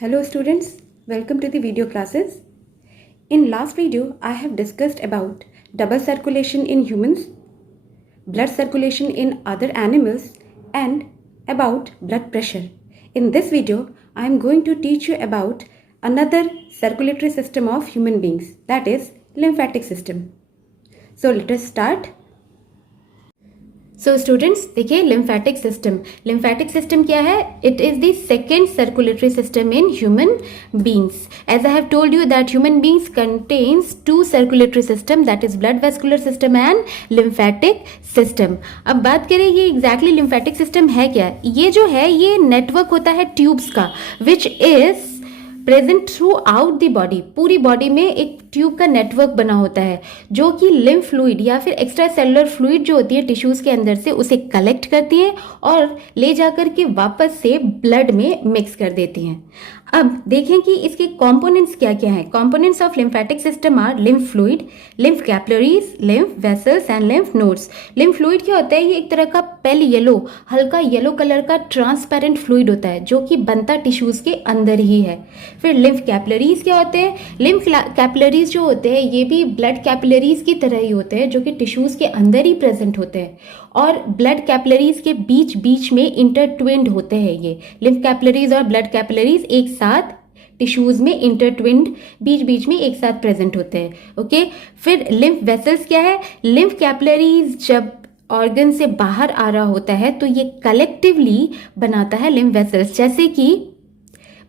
Hello students, welcome to the video classes. In last video, I have discussed about double circulation in humans, blood circulation in other animals and about blood pressure. In this video, I am going to teach you about another circulatory system of human beings, that is lymphatic system. So let us start. So students देखिए lymphatic system क्या है? It is the second circulatory system in human beings. As I have told you that human beings contains two circulatory system, that is blood vascular system and lymphatic system. अब बात करें ये exactly lymphatic system है क्या? ये जो है ये नेटवर्क होता है ट्यूब्स का which is present through out the body. पूरी बॉडी में एक ट्यूब का नेटवर्क बना होता है जो कि लिम्फ फ्लूइड या फिर एक्स्ट्रा सेलुलर फ्लूइड जो होती है टिश्यूज के अंदर से उसे कलेक्ट करती है और ले जाकर के वापस से ब्लड में मिक्स कर देती हैं. अब देखें कि इसके कंपोनेंट्स क्या क्या हैं. Components of lymphatic system are lymph fluid, lymph capillaries, lymph vessels and lymph nodes. Lymph fluid क्या होता है? ये एक तरह का पेल येलो, हल्का येलो कलर का ट्रांसपेरेंट फ्लूइड होता है जो कि बनता टिश्यूज के अंदर ही है. फिर लिम्फ कैपिलरीज क्या होते हैं? लिम्फ कैपिलरीज जो होते हैं ये भी ब्लड कैपिलरीज की तरह ही होते हैं जो कि टिश्यूज के अंदर ही प्रेजेंट होते हैं और ब्लड कैपिलरीज के बीच बीच में इंटरट्विन्ड होते हैं. ये लिम्फ कैपिलरीज और ब्लड कैपिलरीज एक साथ टिश्यूज में इंटरट्विन्ड बीच बीच में एक साथ प्रेजेंट होते हैं. ओके. फिर लिम्फ वेसल्स क्या है? लिम्फ कैपिलरीज जब ऑर्गन से बाहर आ रहा होता है तो ये कलेक्टिवली बनाता है लिम्फ वेसल्स. जैसे कि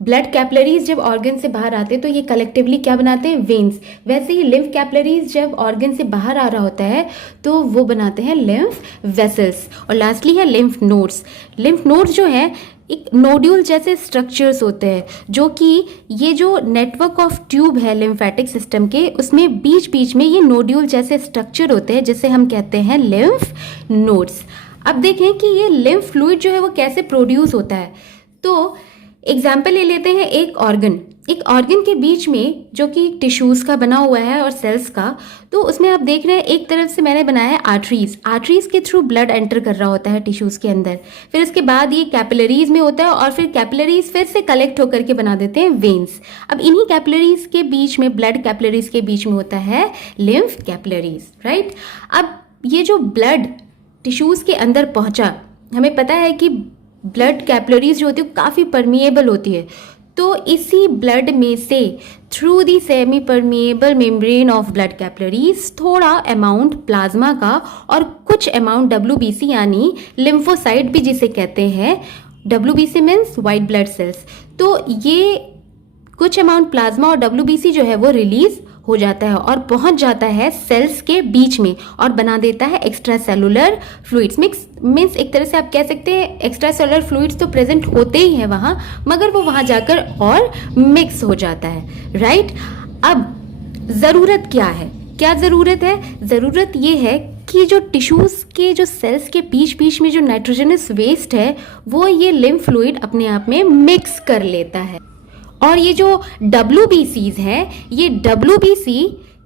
ब्लड कैपिलरीज जब ऑर्गन से बाहर आते हैं तो ये कलेक्टिवली क्या बनाते हैं? वेन्स. वैसे ही लिम्फ कैपिलरीज जब ऑर्गन से बाहर आ रहा होता है तो वो बनाते हैं लिम्फ वेसल्स. और लास्टली है लिम्फ नोड्स. लिम्फ नोड्स जो है एक नोड्यूल जैसे स्ट्रक्चर्स होते हैं जो कि ये जो नेटवर्क ऑफ ट्यूब है लिम्फेटिक सिस्टम के उसमें बीच बीच में ये नोड्यूल जैसे स्ट्रक्चर होते हैं जिसे हम कहते हैं लिम्फ नोड्स. अब देखें कि ये लिम्फ फ्लूइड जो है वो कैसे प्रोड्यूस होता है. तो एग्जाम्पल ले लेते हैं एक ऑर्गन के बीच में जो कि टिश्यूज का बना हुआ है और सेल्स का. तो उसमें आप देख रहे हैं एक तरफ से मैंने बनाया है आर्टरीज के थ्रू ब्लड एंटर कर रहा होता है टिश्यूज के अंदर. फिर उसके बाद ये कैपिलरीज में होता है और फिर कैपिलरीज फिर से कलेक्ट होकर के बना देते हैं वेन्स. अब इन्हीं कैपिलरीज के बीच में ब्लड कैपिलरीज के बीच में होता है लिम्फ कैपिलरीज. राइट. अब ये जो ब्लड टिश्यूज के अंदर पहुंचा, हमें पता है कि ब्लड कैपिलरीज जो होती है काफ़ी परमिएबल होती है. तो इसी ब्लड में से through the semi permeable membrane of blood capillaries थोड़ा अमाउंट प्लाज्मा का और कुछ अमाउंट WBC यानी लिम्फोसाइट भी जिसे कहते हैं. WBC means white blood cells. तो ये कुछ अमाउंट प्लाज्मा और WBC जो है वो रिलीज हो जाता है और पहुंच जाता है सेल्स के बीच में और बना देता है एक्स्ट्रा सेलुलर फ्लूइड्स. मीन्स एक तरह से आप कह सकते हैं एक्स्ट्रा सेलुलर फ्लूइड्स तो प्रेजेंट होते ही हैं वहाँ, मगर वो वहाँ जाकर और मिक्स हो जाता है. राइट. अब ज़रूरत क्या है? क्या ज़रूरत है? ज़रूरत ये है कि जो टिश्यूज़ के जो सेल्स के बीच बीच में जो नाइट्रोजनस वेस्ट है वो ये लिम्फ फ्लूइड अपने आप में मिक्स कर लेता है. और ये जो WBCs हैं ये WBC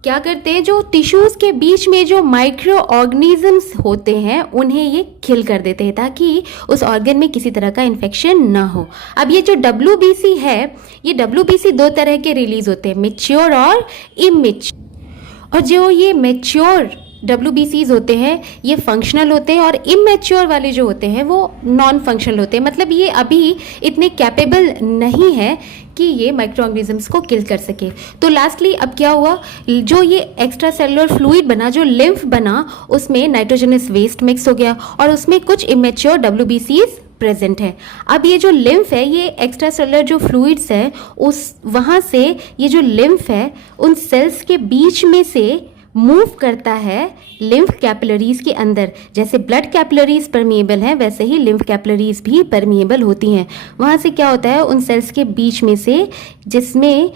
क्या करते हैं? जो टिश्यूज के बीच में जो माइक्रो ऑर्गेनिजम्स होते हैं उन्हें ये किल कर देते हैं ताकि उस ऑर्गन में किसी तरह का इन्फेक्शन ना हो. अब ये जो WBC है ये WBC दो तरह के रिलीज होते हैं, मेच्योर और इमेच्योर. और जो ये मेच्योर WBCs होते हैं ये फंक्शनल होते हैं और इमेच्योर वाले जो होते हैं वो नॉन फंक्शनल होते हैं. मतलब ये अभी इतने कैपेबल नहीं है कि ये माइक्रो ऑर्गेनिजम्स को किल कर सके. तो लास्टली अब क्या हुआ? जो ये एक्स्ट्रा सेलुलर फ्लूइड बना, जो लिम्फ बना, उसमें नाइट्रोजनस वेस्ट मिक्स हो गया और उसमें कुछ इमेच्योर WBCs प्रेजेंट है. अब ये जो लिम्फ है ये एक्स्ट्रा सेलुलर जो फ्लूइड्स है उस वहाँ से ये जो लिम्फ है उन सेल्स के बीच में से मूव करता है लिम्फ कैपिलरीज के अंदर. जैसे ब्लड कैपिलरीज परमिएबल हैं वैसे ही लिम्फ कैपिलरीज भी परमिएबल होती हैं. वहाँ से क्या होता है? उन सेल्स के बीच में से जिसमें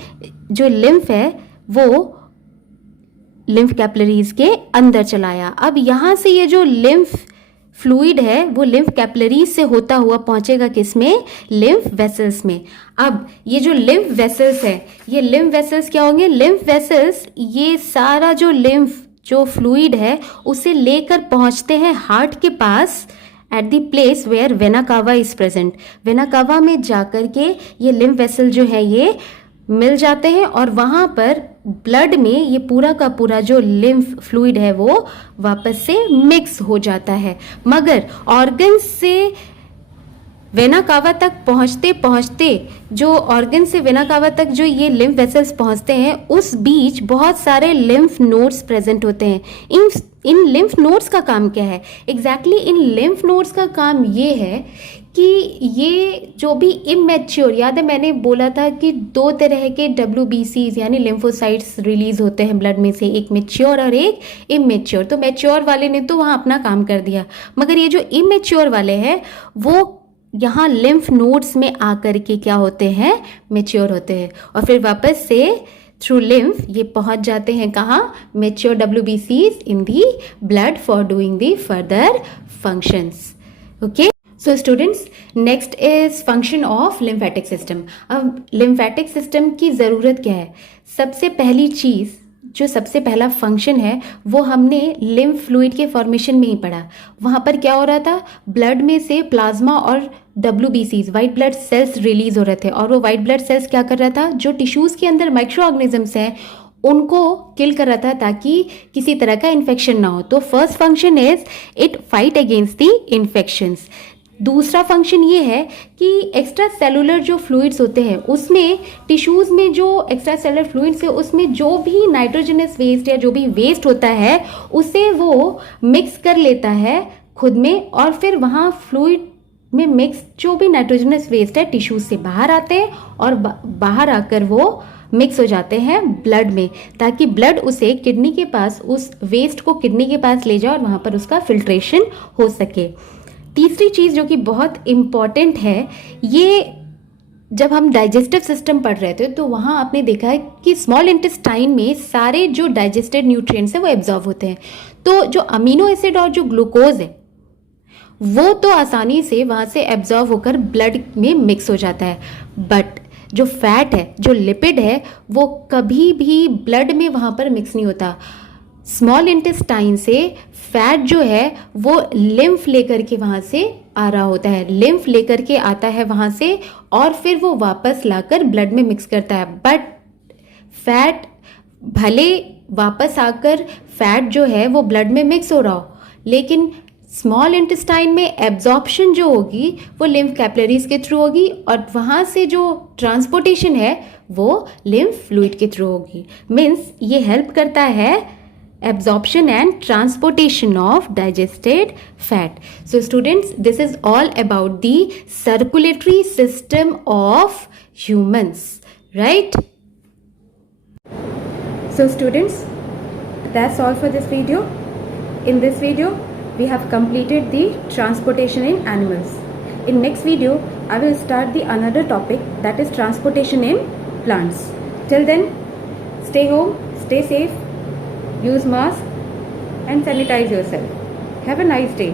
जो लिम्फ है वो लिम्फ कैपिलरीज के अंदर चला आया. अब यहाँ से ये जो लिम्फ फ्लूइड है वो लिम्फ कैपिलरीज से होता हुआ पहुंचेगा किसमें? लिम्फ वेसल्स में. अब ये जो लिम्फ वेसल्स है ये लिम्फ वेसल्स क्या होंगे? लिम्फ वेसल्स ये सारा जो लिम्फ जो फ्लूइड है उसे लेकर पहुंचते हैं हार्ट के पास at the place where vena cava is present. Vena cava में जाकर के ये लिम्फ वेसल जो है ये मिल जाते हैं और वहाँ पर ब्लड में ये पूरा का पूरा जो लिम्फ फ्लूइड है वो वापस से मिक्स हो जाता है। मगर ऑर्गन से वेना कावा तक पहुँचते पहुँचते जो ऑर्गन से वेना कावा तक जो ये लिम्फ वेसल्स पहुँचते हैं उस बीच बहुत सारे लिम्फ नोड्स प्रेजेंट होते हैं। इन लिम्फ नोड्स का काम क्या है? एग्जैक्टली इन लिम्फ नोड्स का काम ये है कि ये जो भी इमेच्योर, याद है मैंने बोला था कि 2 तरह के WBCs यानी लिम्फोसाइट्स रिलीज होते हैं ब्लड में से, एक मेच्योर और एक इमेच्योर। तो मेच्योर वाले ने तो वहाँ अपना काम कर दिया, मगर ये जो इमेच्योर वाले हैं वो यहाँ लिम्फ नोड्स में आकर के क्या होते हैं? मेच्योर होते हैं और फिर वापस से थ्रू लिम्फ ये पहुंच जाते हैं कहाँ? Mature WBCs in the blood for doing the further functions. Okay, so students, next is function of lymphatic system. अब लिम्फेटिक सिस्टम की ज़रूरत क्या है? सबसे पहली चीज़, जो सबसे पहला फंक्शन है वो हमने लिम्फ फ्लूइड के फॉर्मेशन में ही पढ़ा। वहाँ पर क्या हो रहा था? ब्लड में से प्लाज्मा और WBCs white blood cells release हो रहे थे और वो वाइट ब्लड सेल्स क्या कर रहा था? जो टिश्यूज़ के अंदर माइक्रो ऑर्गेनिजम्स हैं उनको किल कर रहा था ताकि किसी तरह का इन्फेक्शन ना हो। तो first function is it fight against the infections. दूसरा फंक्शन ये है कि एक्स्ट्रा सेलुलर जो फ्लूइड्स होते हैं उसमें, टिश्यूज़ में जो एक्स्ट्रा सेलुलर फ्लूइड्स है उसमें जो भी नाइट्रोजनस वेस्ट या जो भी वेस्ट होता है उसे वो मिक्स कर लेता है खुद में और फिर वहाँ फ्लूइड में मिक्स जो भी नाइट्रोजनस वेस्ट है टिश्यूज से बाहर आते हैं और बाहर आकर वो मिक्स हो जाते हैं ब्लड में, ताकि ब्लड उसे किडनी के पास, उस वेस्ट को किडनी के पास ले जाए और वहाँ पर उसका फिल्ट्रेशन हो सके। तीसरी चीज़ जो कि बहुत इम्पॉर्टेंट है, ये जब हम डाइजेस्टिव सिस्टम पढ़ रहे थे तो वहाँ आपने देखा है कि स्मॉल इंटेस्टाइन में सारे जो डाइजेस्टेड न्यूट्रिएंट्स हैं वो एब्जॉर्ब होते हैं। तो जो अमीनो एसिड और जो ग्लूकोज है वो तो आसानी से वहाँ से एब्जॉर्ब होकर ब्लड में मिक्स हो जाता है, बट जो फैट है, जो लिपिड है, वो कभी भी ब्लड में वहाँ पर मिक्स नहीं होता। स्मॉल इंटेस्टाइन से फैट जो है वो लिम्फ लेकर के वहाँ से आ रहा होता है, लिम्फ लेकर के आता है वहाँ से और फिर वो वापस लाकर ब्लड में मिक्स करता है। बट फैट भले वापस आकर फैट जो है वो ब्लड में मिक्स हो रहा हो, लेकिन स्मॉल इंटेस्टाइन में एब्जॉर्प्शन जो होगी वो लिम्फ कैपिलरीज के थ्रू होगी और वहाँ से जो ट्रांसपोर्टेशन है वो लिम्फ फ्लूइड के थ्रू होगी। मीन्स ये हेल्प करता है absorption and transportation of digested fat. So students, this is all about the circulatory system of humans, right? So students, that's all for this video. In this video we have completed the transportation in animals. In next video I will start the another topic, that is transportation in plants. Till then, stay home, stay safe, use mask and sanitize yourself. Have a nice day.